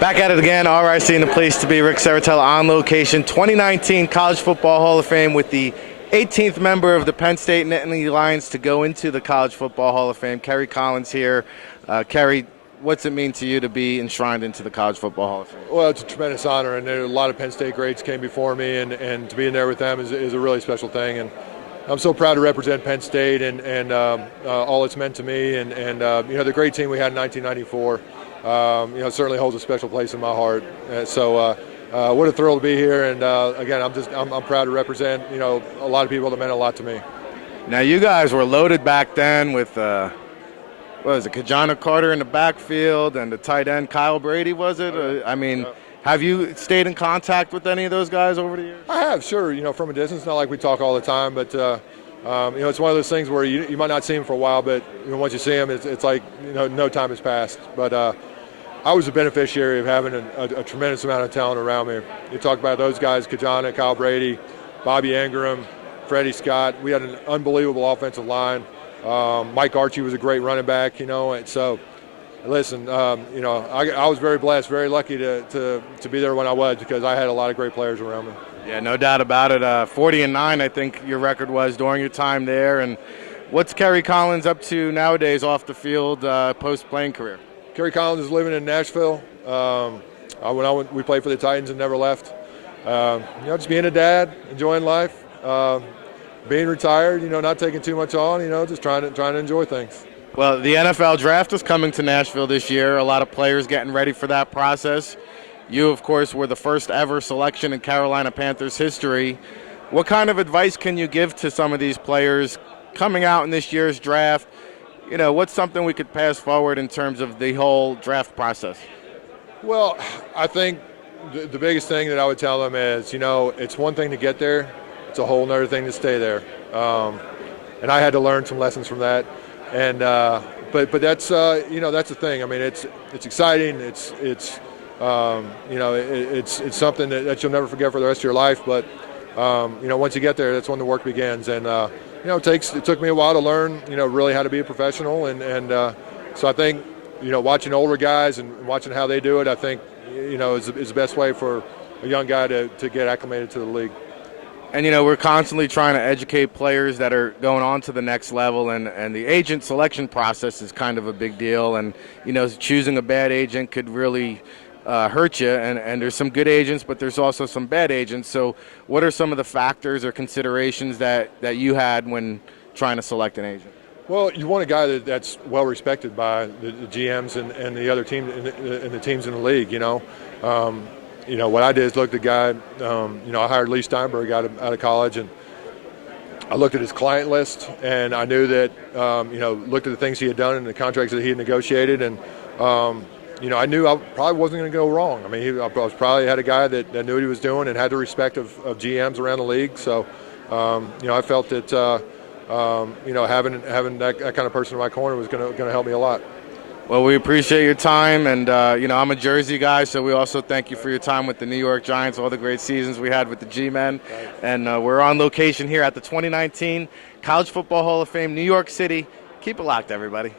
Back at it again, RIC in the place to be. Ric Serritella on location. 2019 College Football Hall of Fame with the 18th member of the Penn State Nittany Lions to go into the College Football Hall of Fame. Kerry Collins here. Kerry, what's it mean to you to be enshrined into the College Football Hall of Fame? Well, it's a tremendous honor, and a lot of Penn State greats came before me, and to be in there with them is a really special thing. And I'm so proud to represent Penn State and all it's meant to me. And the great team we had in 1994. Certainly holds a special place in my heart. What a thrill to be here. And again, I'm proud to represent a lot of people that meant a lot to me. Now you guys were loaded back then with what was it, Kajana Carter in the backfield and the tight end Kyle Brady, was it? Have you stayed in contact with any of those guys over the years? I have, sure. From a distance, not like we talk all the time, but it's one of those things where you might not see him for a while, but once you see him, it's like no time has passed. But I was a beneficiary of having a tremendous amount of talent around me. You talk about those guys, Kajana, Kyle Brady, Bobby Ingram, Freddie Scott. We had an unbelievable offensive line. Mike Archie was a great running back, and so listen, I was very blessed, very lucky to be there when I was, because I had a lot of great players around me. Yeah, no doubt about it. 40-9, I think your record was during your time there. And what's Kerry Collins up to nowadays off the field, post-playing career? Kerry Collins is living in Nashville. We played for the Titans and never left. Just being a dad, enjoying life, being retired. Not taking too much on. Just trying to enjoy things. Well, the NFL draft is coming to Nashville this year. A lot of players getting ready for that process. You, of course, were the first ever selection in Carolina Panthers history. What kind of advice can you give to some of these players coming out in this year's draft? What's something we could pass forward in terms of the whole draft process? Well, I think the biggest thing that I would tell them is, it's one thing to get there. It's a whole other thing to stay there. And I had to learn some lessons from that. And but that's that's the thing. I mean, it's exciting. It's something that you'll never forget for the rest of your life. But once you get there, that's when the work begins. And it took me a while to learn really how to be a professional. And so I think watching older guys and watching how they do it, I think is the best way for a young guy to get acclimated to the league. And, we're constantly trying to educate players that are going on to the next level, and the agent selection process is kind of a big deal. And, choosing a bad agent could really hurt you. And there's some good agents, but there's also some bad agents. So what are some of the factors or considerations that you had when trying to select an agent? Well, you want a guy that's well respected by the GMs and the other teams and the teams in the league, what I did is looked at the guy, I hired Leigh Steinberg out of college, and I looked at his client list, and I knew that, looked at the things he had done and the contracts that he had negotiated, and, I knew I probably wasn't going to go wrong. I mean, I was probably had a guy that knew what he was doing and had the respect of GMs around the league. So, I felt that, having that kind of person in my corner was going to help me a lot. Well, we appreciate your time, and, I'm a Jersey guy, so we also thank you for your time with the New York Giants, all the great seasons we had with the G-Men. And we're on location here at the 2019 College Football Hall of Fame, New York City. Keep it locked, everybody.